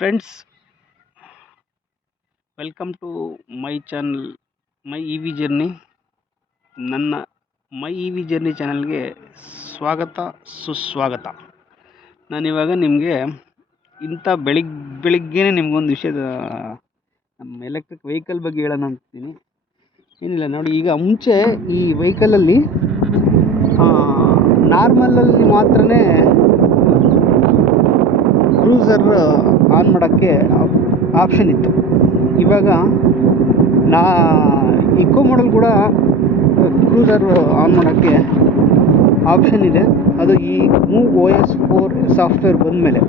Friends, welcome to my channel my E V journey. ನನ್ನ my E V journey ಚಾನಲ್ಗೆ ಸ್ವಾಗತ ಸುಸ್ವಾಗತ. ನಾನಿವಾಗ ನಿಮಗೆ ಇಂಥ ಬೆಳಿಗ್ಗೆನೇ ನಿಮಗೊಂದು ವಿಷಯದ ನಮ್ಮ ಎಲೆಕ್ಟ್ರಿಕ್ ವೆಹಿಕಲ್ ಬಗ್ಗೆ ಹೇಳೋಣ ಅಂತೀನಿ. ಏನಿಲ್ಲ ನೋಡಿ, ಈಗ ಮುಂಚೆ ಈ ವೆಹಿಕಲಲ್ಲಿ ನಾರ್ಮಲಲ್ಲಿ ಮಾತ್ರನೇ ಕ್ರೂಸರ್ ಆನ್ ಮಾಡೋಕ್ಕೆ ಆಪ್ಷನ್ ಇತ್ತು. ಇವಾಗ ಇಕೋ ಮಾಡೆಲ್ ಕೂಡ ಕ್ರೂಸರ್ ಆನ್ ಮಾಡೋಕ್ಕೆ ಆಪ್ಷನ್ ಇದೆ. ಅದು ಈ MoveOS 4 ಸಾಫ್ಟ್ವೇರ್ ಬಂದಮೇಲೆ.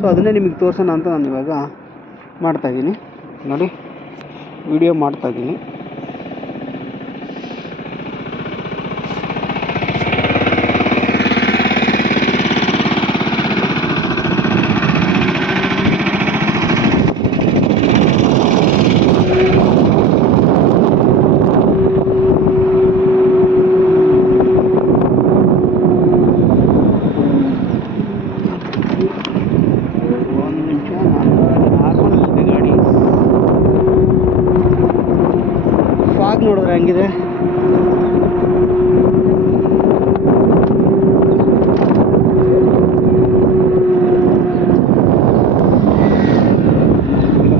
ಸೊ ಅದನ್ನೇ ನಿಮಗೆ ತೋರಿಸೋಣ ಅಂತ ನಾನು ಇವಾಗ ಮಾಡ್ತಾಯಿದ್ದೀನಿ. ನೋಡಿ, ವಿಡಿಯೋ ಮಾಡ್ತಾಯಿದ್ದೀನಿ. ಫಾಗ್ ನೋಡಿದ್ರೆ ಹೆಂಗಿದೆ.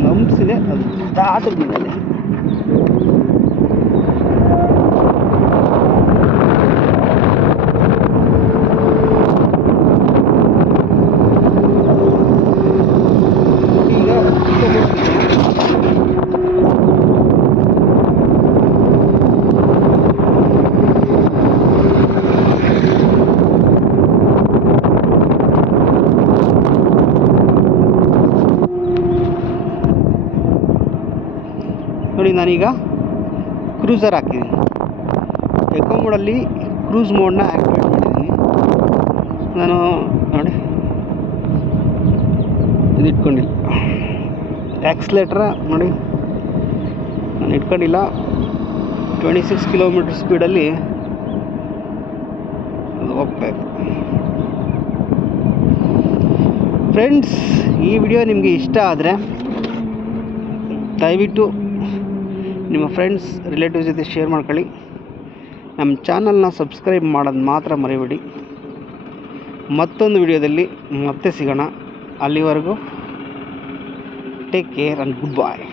ಲಂಪ್ಸ್ ಇದೆ, ಅದು ದಾಟದ ಮೇಲೆ ನೋಡಿ. ನಾನೀಗ ಕ್ರೂಸರ್ ಹಾಕಿದ್ದೀನಿ. ಎಕೋ ಮೋಡಲ್ಲಿ ಕ್ರೂಸ್ ಮೋಡನ್ನ ಆ್ಯಕ್ಟಿವೇಟ್ ಮಾಡಿದ್ದೀನಿ. ನಾನು ನೋಡಿ ಇದು ಇಟ್ಕೊಂಡಿಲ್ಲ. ಆ್ಯಕ್ಸ್ಲೇಟ್ರ ನೋಡಿ ನಾನು ಇಟ್ಕೊಂಡಿಲ್ಲ. 26 ಕಿಲೋಮೀಟರ್ ಸ್ಪೀಡಲ್ಲಿ ಹೋಗ್ತಾಯಿದೆ. ಫ್ರೆಂಡ್ಸ್, ಈ ವಿಡಿಯೋ ನಿಮಗೆ ಇಷ್ಟ ಆದರೆ ದಯವಿಟ್ಟು ನಿಮ್ಮ ಫ್ರೆಂಡ್ಸ್ ರಿಲೇಟಿವ್ಸ್ ಜೊತೆ ಶೇರ್ ಮಾಡ್ಕೊಳ್ಳಿ. ನಮ್ಮ ಚಾನಲ್ನ ಸಬ್ಸ್ಕ್ರೈಬ್ ಮಾಡೋದು ಮಾತ್ರ ಮರಿಬೇಡಿ. ಮತ್ತೊಂದು ವಿಡಿಯೋದಲ್ಲಿ ಮತ್ತೆ ಸಿಗೋಣ. ಅಲ್ಲಿವರೆಗೂ take care and good bye.